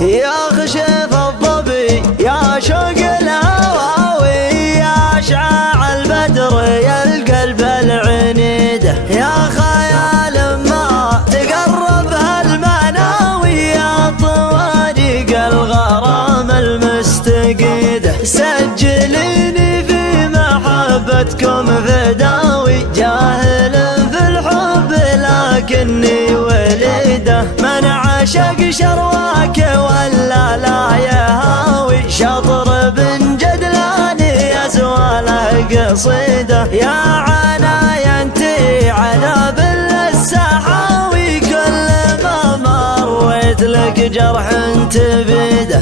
يا خشيف الظبي يا شوق الهواوي يا شعاع البدر يا القلب العنيده يا خيال ما تقرب هالمناوي يا طوارق الغرام المستقيده سجليني في محبتكم فداوي جاهل في الحب لكني وليده من عشق شرواك ولا لا يهاوي شطر بن جدلان يسوى له قصيده يا عناي انتي عذاب للسحاوي كل ما مرويت لك جرح تبيده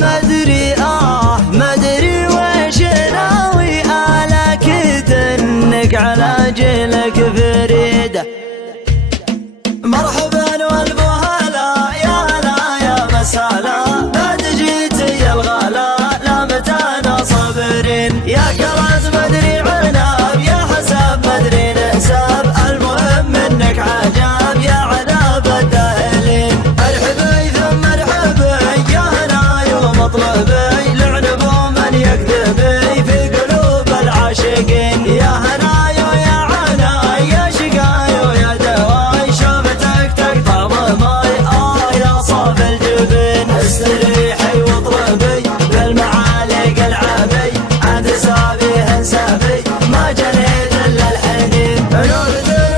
مدري مدري ويش ناوي لك انك على جيلك فريده مرحبا والف هلا يا هلا يا مسهلا بعد جيتي يا الغلا لا متانا صابرين يا كرز مدري عناب يا حساب مدري نساب المهم انك عجاب يا عذاب الداهلين مرحبا ثم مرحبا يا هناي ومطلبي لعنبوا من يكذبي في قلوب العاشقين يا هناي ويا عناي يا شقاي ويا دواي شوفتك تقطع ضماي يا صاف الجبين استريحي واطربي بالمعالق العابي عند سابي انسابي ما جنيت الا الحنين نور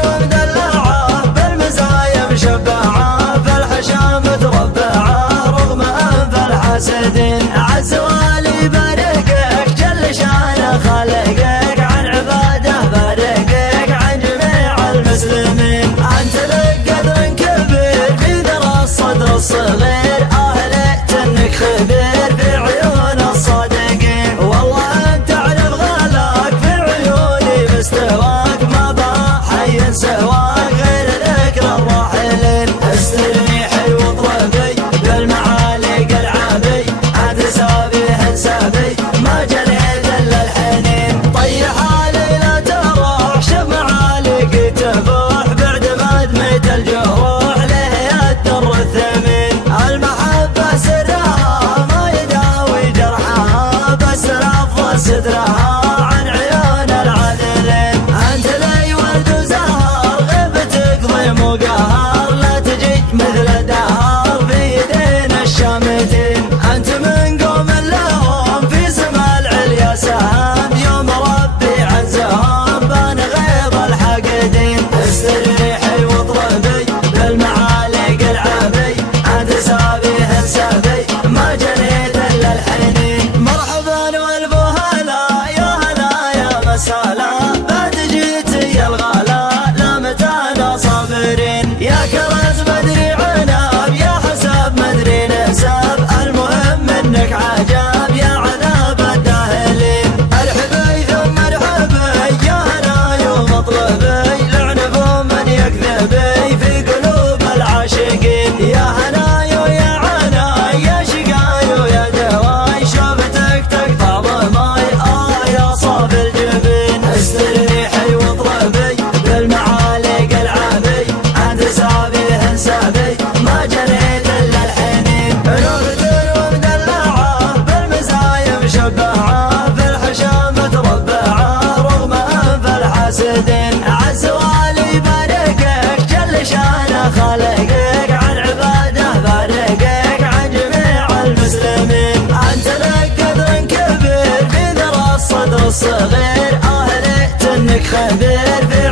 ومدلعه بالمزايا مشبعه فالحشام متربعه رغم انف الحاسدين عز والي بارقك جل شان خالقك عن عباده بارقك عن جميع المسلمين انت لك قدر كبير في ذرى الصدر الصغير اهلت انك خبير في عيون الصادقين والله انت تعرف غلاك في عيوني مستواك ما بها حي سواك غير ذكر الراحلين استريحي واطربي بالمعالق العابي عاد سابي انسابي ما جنيت الا الحنين طيحها ليلة تروح شوف معالق تفوح بعد ما دميت الجروح ليه الدر الثمين المحبة سرها ما يداوي جرحها بس الافضل سترها عن عيون العاذلين انت لي ولد وزهر غيبتك ضيم وقهر لا تجي مثل دهر في يدين الشامتين انت من قوم لهم في سما العليا سهام يوم ربي عزهم بان غيظ الحاقدين استريحي واطربي بالمعالق العابي عاد سابي انسابي ما جنيت الا الحنين مرحبا والف هلا يا هلا يا مسهلا بعد جيتي يا الغلا لا متانا صابرين يا كرز مدري عناب يا حساب مدري نساب المهم انك عجاب يا عذاب الداهلين مرحبا ثم مرحبا يا هناي ومطلبي لعنبوا من يكذبي في قلوب العاشقين يا هناي ويا عناي يا شقاي ويا دواي شوفتك تقطع ضماي يا صاف الجبين استريحي واطربي بالمعالق العابي عند سابي انسابي ما جنيت الا الحنين نور ومدلعه بالمزايا مشبعه في الحشام متربعه رغم انف الحاسدين عز والي بارقك جل شان خالقك عن عباده بارقك عن جميع المسلمين انت لك قدر كبير في ذرى الصدر الصغير اهلت انك خبير في